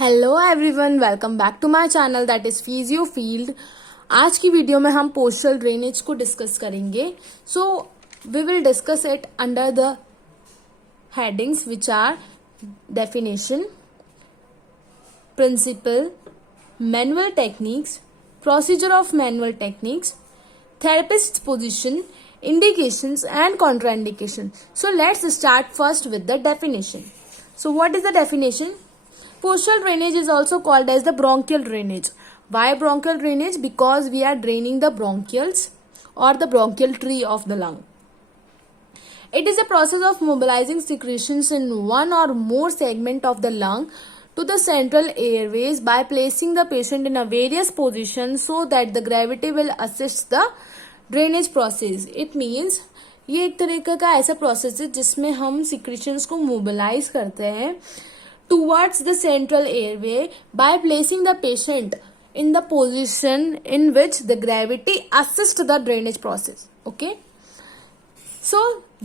Hello everyone, welcome back to my channel that is physio field. आज की video में हम पोस्टल ड्रेनेज को डिस्कस करेंगे। So we will discuss it under the headings which are definition, principle, manual techniques, procedure of manual techniques, therapist's position, indications and contraindication. So let's start first with the definition. So what is the definition? Postal drainage is also called as the bronchial drainage. Why bronchial drainage? Because we are draining the bronchioles or the bronchial tree of the lung. It is a process of mobilizing secretions in one or more segment of the lung to the central airways by placing the patient in a various positions so that the gravity will assist the drainage process. It means ये एक तरीके का ऐसा process है जिसमें हम secretions को mobilise करते हैं towards the central airway by placing the patient in the position in which the gravity assists the drainage process. Okay. So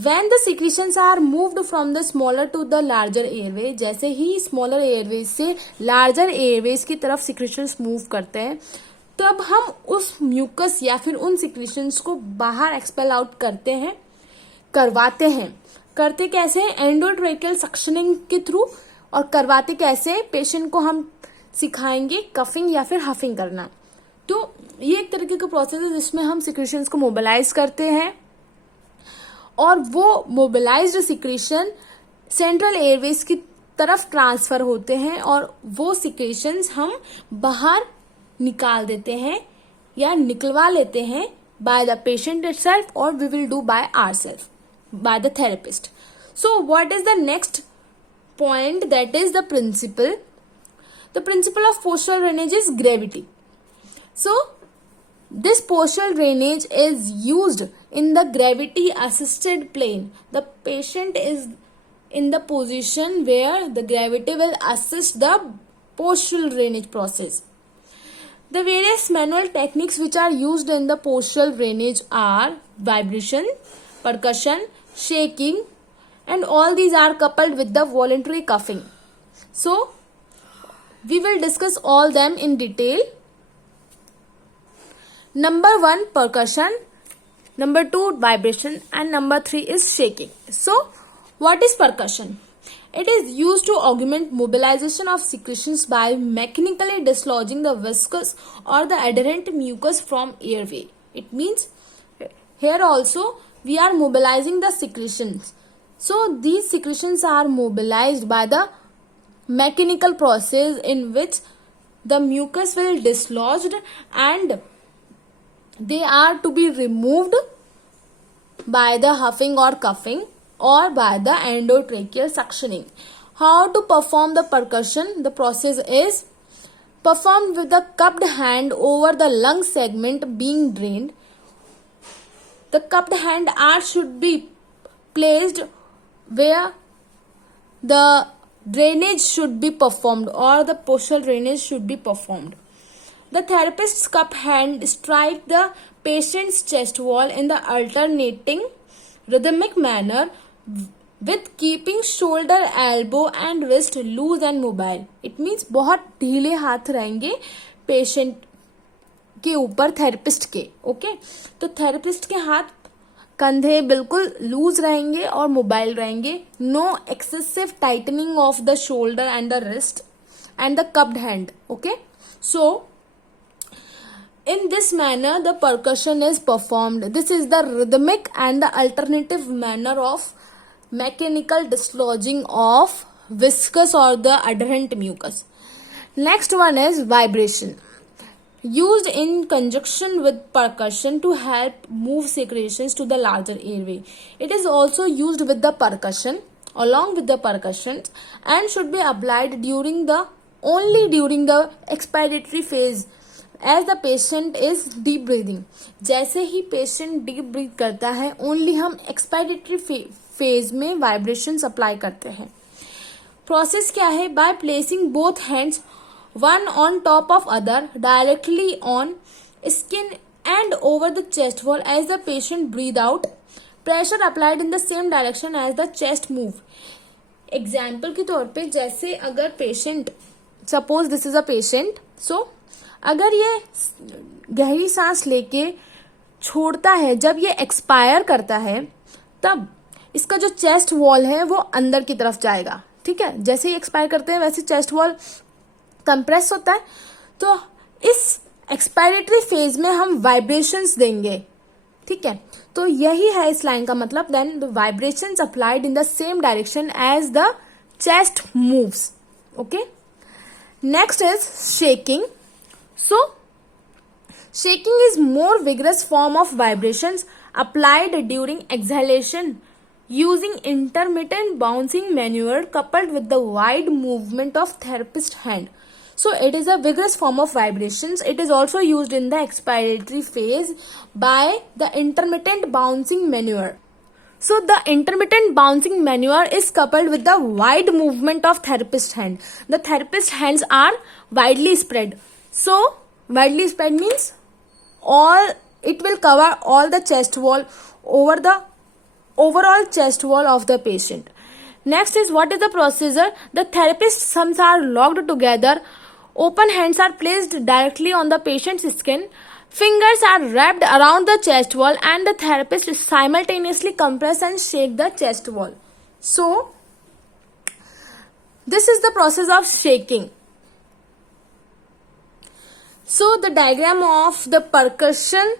when the secretions are moved from the smaller to the larger airway, जैसे ही smaller airways से larger airways की तरफ secretions move करते हैं, तब हम उस mucus या फिर उन secretions को बाहर expel out करवाते हैं। करते कैसे? एंडोट्रेकियल सक्शनिंग के थ्रू। और करवाते कैसे? पेशेंट को हम सिखाएंगे कफिंग या फिर हफिंग करना। तो ये एक तरीके का प्रोसेस है जिसमें हम सिक्रेशंस को मोबिलाइज करते हैं और वो मोबिलाइज्ड सिक्रेशन सेंट्रल एयरवेज की तरफ ट्रांसफर होते हैं और वो सिक्रेशंस हम बाहर निकाल देते हैं या निकलवा लेते हैं बाय द पेशेंट इटसेल्फ, और we will do by ourself by the therapist. So what is the next point, that is the principle. The principle of postal drainage is gravity. So this postal drainage is used in the gravity assisted plane. The patient is in the position where the gravity will assist the postal drainage process. The various manual techniques which are used in the postal drainage are vibration, percussion, shaking, and all these are coupled with the voluntary cuffing. So we will discuss all them in detail. Number 1, percussion. Number 2, vibration, and number 3 is shaking. So what is percussion? It is used to augment mobilization of secretions by mechanically dislodging the viscous or the adherent mucus from airway. It means here also we are mobilizing the secretions. So these secretions are mobilized by the mechanical process in which the mucus will dislodged and they are to be removed by the huffing or cuffing or by the endotracheal suctioning. How to perform the percussion? The process is performed with the cupped hand over the lung segment being drained. The cupped hand should be placed where the drainage should be performed or the postal drainage should be performed. The therapist's cup hand strike the patient's chest wall in the alternating rhythmic manner with keeping shoulder, elbow and wrist loose and mobile. It means बहुत ढीले हाथ रहेंगे patient के ऊपर therapist के. Okay, तो therapist के हाथ कंधे बिल्कुल लूज रहेंगे और मोबाइल रहेंगे. No excessive tightening of the shoulder and the wrist and the cupped hand. Okay, so in this manner the percussion is performed. This is the rhythmic and the alternative manner of mechanical dislodging of viscous or the adherent mucus. Next one is vibration, used in conjunction with percussion to help move secretions to the larger airway. It is also used with the percussion, along with the percussion, and should be applied only during the expiratory phase as the patient is deep breathing. जैसे ही patient deep breathe करता है, only हम expiratory phase में vibrations apply करते हैं. Process क्या है? By placing both hands one on top of other directly on skin and over the chest wall as the patient breathe out. Pressure applied in the same direction as the chest move. Example के तौर पे जैसे अगर patient suppose this is a patient. So अगर ये गहरी सांस लेके छोड़ता है, जब ये एक्सपायर करता है तब इसका जो चेस्ट वॉल है वो अंदर की तरफ जाएगा. ठीक है, जैसे ही एक्सपायर करते हैं वैसे चेस्ट वॉल कंप्रेस होता है. तो इस एक्सपायरेटरी फेज में हम वाइब्रेशंस देंगे. ठीक है, तो यही है इस लाइन का मतलब. Then the vibrations applied in the same direction as the chest moves. Okay, next is shaking. So shaking is more vigorous form of vibrations applied during exhalation using intermittent bouncing maneuver coupled with the wide movement of therapist hand. So it is a vigorous form of vibrations. It is also used in the expiratory phase by the intermittent bouncing maneuver. So the intermittent bouncing maneuver is coupled with the wide movement of therapist hand. The therapist hands are widely spread. So widely spread means it will cover all the chest wall over the overall chest wall of the patient. Next is, what is the procedure? The therapist's thumbs are locked together. Open hands are placed directly on the patient's skin. Fingers are wrapped around the chest wall and the therapist simultaneously compress and shake the chest wall. So this is the process of shaking. So the diagram of the percussion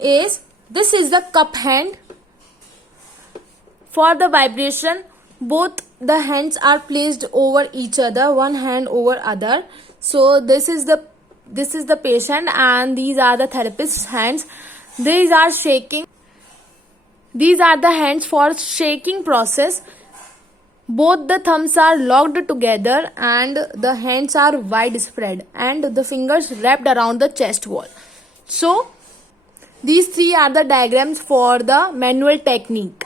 is, this is the cup hand. For the vibration, both the hands are placed over each other, one hand over other. So this is the patient and these are the therapist's hands. These are shaking. These are the hands for shaking process. Both the thumbs are locked together and the hands are wide spread and the fingers wrapped around the chest wall. So these three are the diagrams for the manual technique.